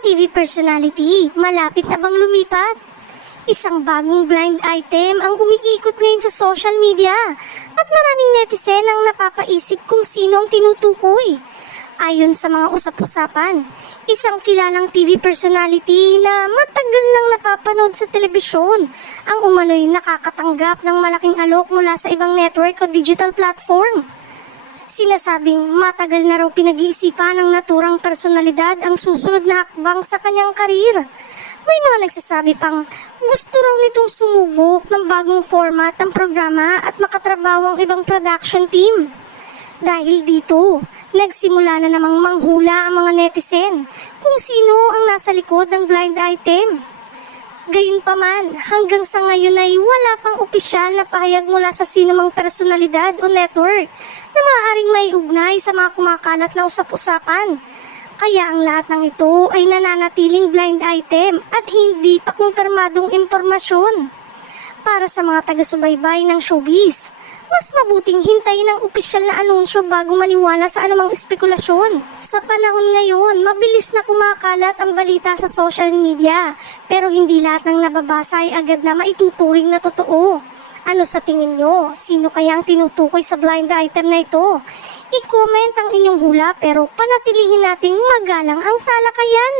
TV personality, malapit na bang lumipat? Isang bagong blind item ang umiikot ngayon sa social media at maraming netizen ang napapaisip kung sino ang tinutukoy. Ayon sa mga usap-usapan, isang kilalang TV personality na matagal nang napapanood sa telebisyon ang umano'y nakakatanggap ng malaking alok mula sa ibang network o digital platform. Sinasabing matagal na raw pinag-iisipan ng naturang personalidad ang susunod na hakbang sa kanyang karir. May mga nagsasabi pang gusto raw nitong sumubok ng bagong format ng programa at makatrabaho ang ibang production team. Dahil dito, nagsimula na namang manghula ang mga netizen kung sino ang nasa likod ng blind item. Gayunpaman, hanggang sa ngayon ay wala pang opisyal na pahayag mula sa sinumang personalidad o network na maaaring may ugnay sa mga kumakalat na usap-usapan. Kaya ang lahat ng ito ay nananatiling blind item at hindi pa kumpirmadong impormasyon. Para sa mga taga-subaybay ng showbiz, mas mabuting hintayin ang opisyal na anunsyo bago maniwala sa anumang espekulasyon. Sa panahon ngayon, mabilis na kumakalat ang balita sa social media, pero hindi lahat ng nababasa ay agad na maituturing na totoo. Ano sa tingin nyo? Sino kaya ang tinutukoy sa blind item na ito? I-comment ang inyong hula pero panatilihin nating magalang ang talakayan.